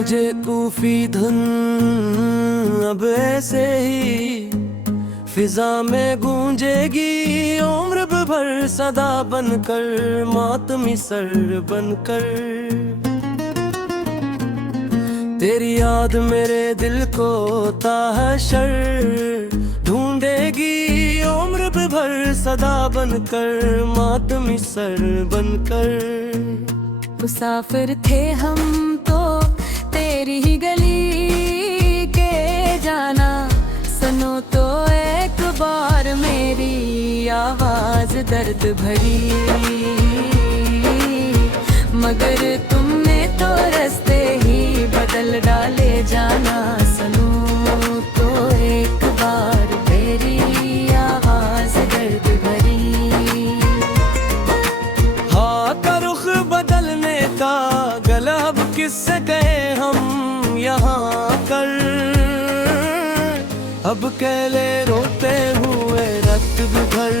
मुझे तूफी धुन अब ऐसे ही फिजा में गूंजेगी, उम्र भर सदा बनकर, मातमी सर बनकर। तेरी याद मेरे दिल को ताहशर ढूंढेगी, उम्र भर सदा बनकर, मातमी सर बनकर। मुसाफिर थे हम तो तेरी ही गली के, जाना सुनो तो एक बार मेरी आवाज दर्द भरी। मगर तुमने तो रास्ते ही बदल डाले, जाना सुनो तो एक बार मेरी आवाज दर्द भरी। हाँ का रुख बदलने का गला अब किससे कहे हम यहाँ कर। अब कहले रोते हुए रक्त भर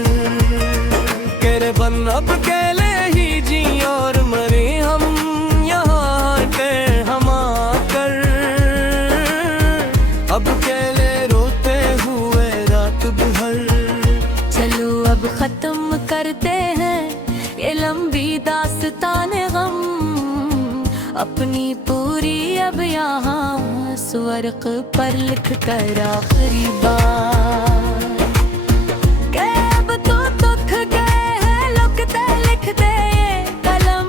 केरे बन, अब कहले ही जी और मरे हम यहाँ के हम आकर। अब कहले रोते हुए रात भर। चलो अब खत्म करते हैं ये लंबी दास्तान गम, अपनी पूरी अब यहाँ स्वर्ग पर लिख कर आखिरी बार। अब तो दुख गए हैं लिखते लिखते ये कलम,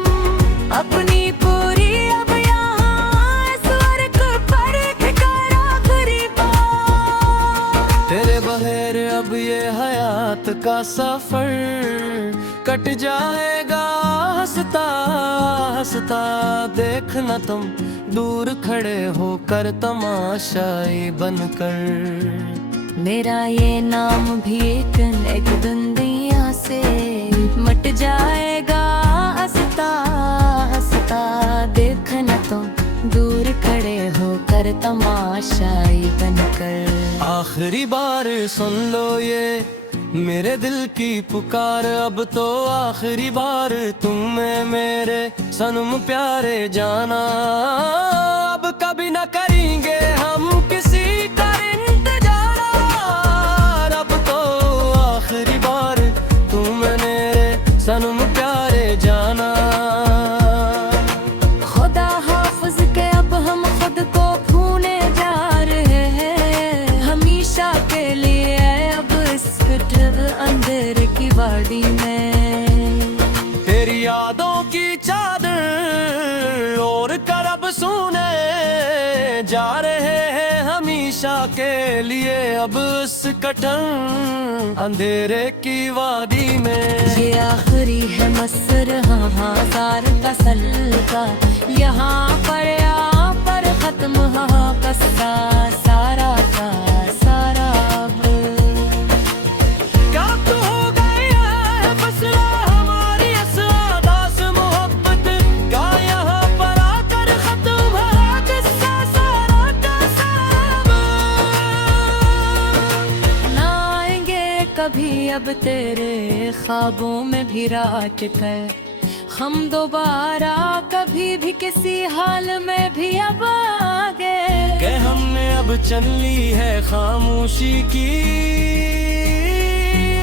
अपनी पूरी अब यहाँ स्वर्ग पर लिख कर आखिरी बार। तेरे बगैर अब ये हयात का सफर कट जाएगा, हंसता हंसता देखना तुम दूर खड़े होकर, तमाशाई बनकर। मेरा ये नाम भी एक दुनिया से मट जाएगा, हंसता हंसता देखना तुम दूर खड़े होकर, तमाशाई बनकर। आखिरी बार सुन लो ये मेरे दिल की पुकार, अब तो आखिरी बार तुम्हें मेरे सनम प्यारे जाना। अब कभी न करेंगे हम किसी का इंतजार, अब तो आखिरी बार तुम्हें मेरे सनम प्यारे जाना। खुदा हाफिज के अब हम खुद को भूलने जा रहे हैं, हमेशा के लिए अब इस अंधेर की वादी में। तेरी यादों की चादर और करब सुने जा रहे हैं हमेशा के लिए, अब इस कठिन अंधेरे की वादी में। ये आखिरी है मसर हजार का सल का, यहाँ पर खत्म कस्सा सारा का सारा। कभी अब तेरे ख्वाबों में भी रात कर, हम दोबारा कभी भी किसी हाल में भी अब आगे। के हमने अब चल ली है खामोशी की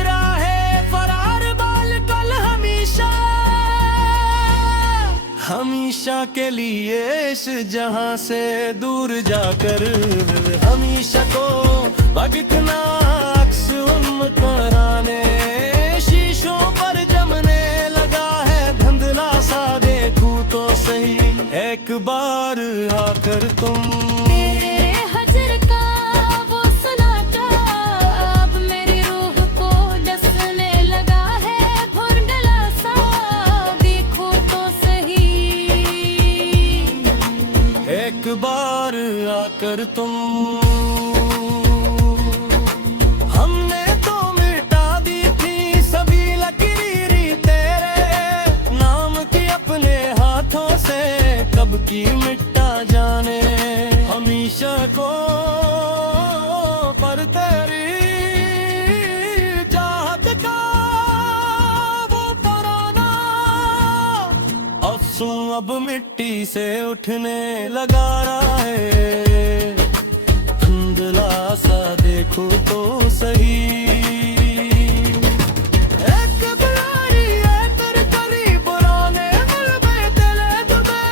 राहे फरार, बाल कल हमेशा हमेशा के लिए इस जहां से दूर जाकर, हमेशा को भटकना अक्स कराने। शीशों पर जमने लगा है धुंधला सा, देखूं तो सही एक बार आकर तुम। तेरे हजर का वो सन्नाटा अब मेरी रूह को डसने लगा है, भुरगला सा देखो तो सही एक बार आकर तुम। की मिटा जाने हमेशा को, पर तेरी चाहत का वो पुराना अफसों अब मिट्टी मस्ती से उठने लगा रहा है, धुंधला सा देखूं तो सही। एक बुलारी है तेरे करीब आने मलबे तेरे दुबे,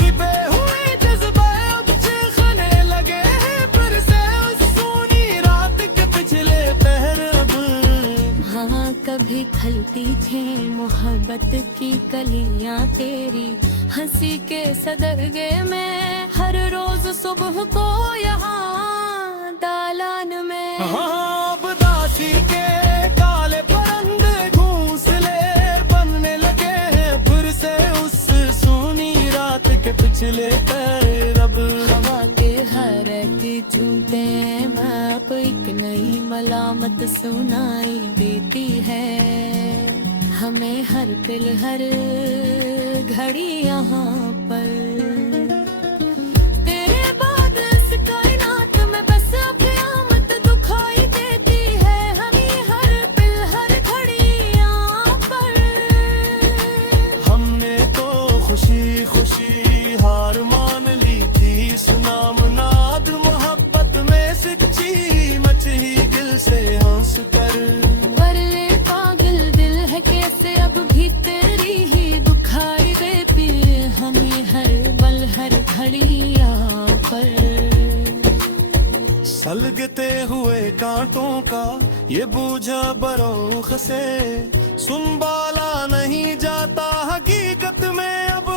गिबे हुए जज्बे अब चीखने लगे हैं फिर से उस सूनी रात के पिछले पहर अब। हाँ कभी खलती थे मोहब्बत की कलियां तेरी हंसी के सदरगे में, हर रोज सुबह को यहाँ दालान में। हाँ बदासी के काले परिंदे घोंसले बनने लगे हैं फिर से उस सूनी रात के पिछले पैर अब। हवा के हर की झूठे मैप एक नई मलामत सुनाई देती है हमें हर पल हर घड़ी यहाँ पर। तेरे बाद इस कायनात में बस अब क़यामत दुखाई देती है हमें हर पल हर घड़ी यहाँ पर। हमने तो खुशी खुशी हार मान ली थी, सुना मुनाद मोहब्बत में सच्ची मच ही दिल से हंस कर। पर ये पागल दिल है कैसे अब भी तेरी ही दुखाई देती हमें हर पल हर घड़ी यहाँ पर। सलगते हुए कांटों का ये बूझा बरोख से, सुन बाला नहीं जाता हकीकत में अब।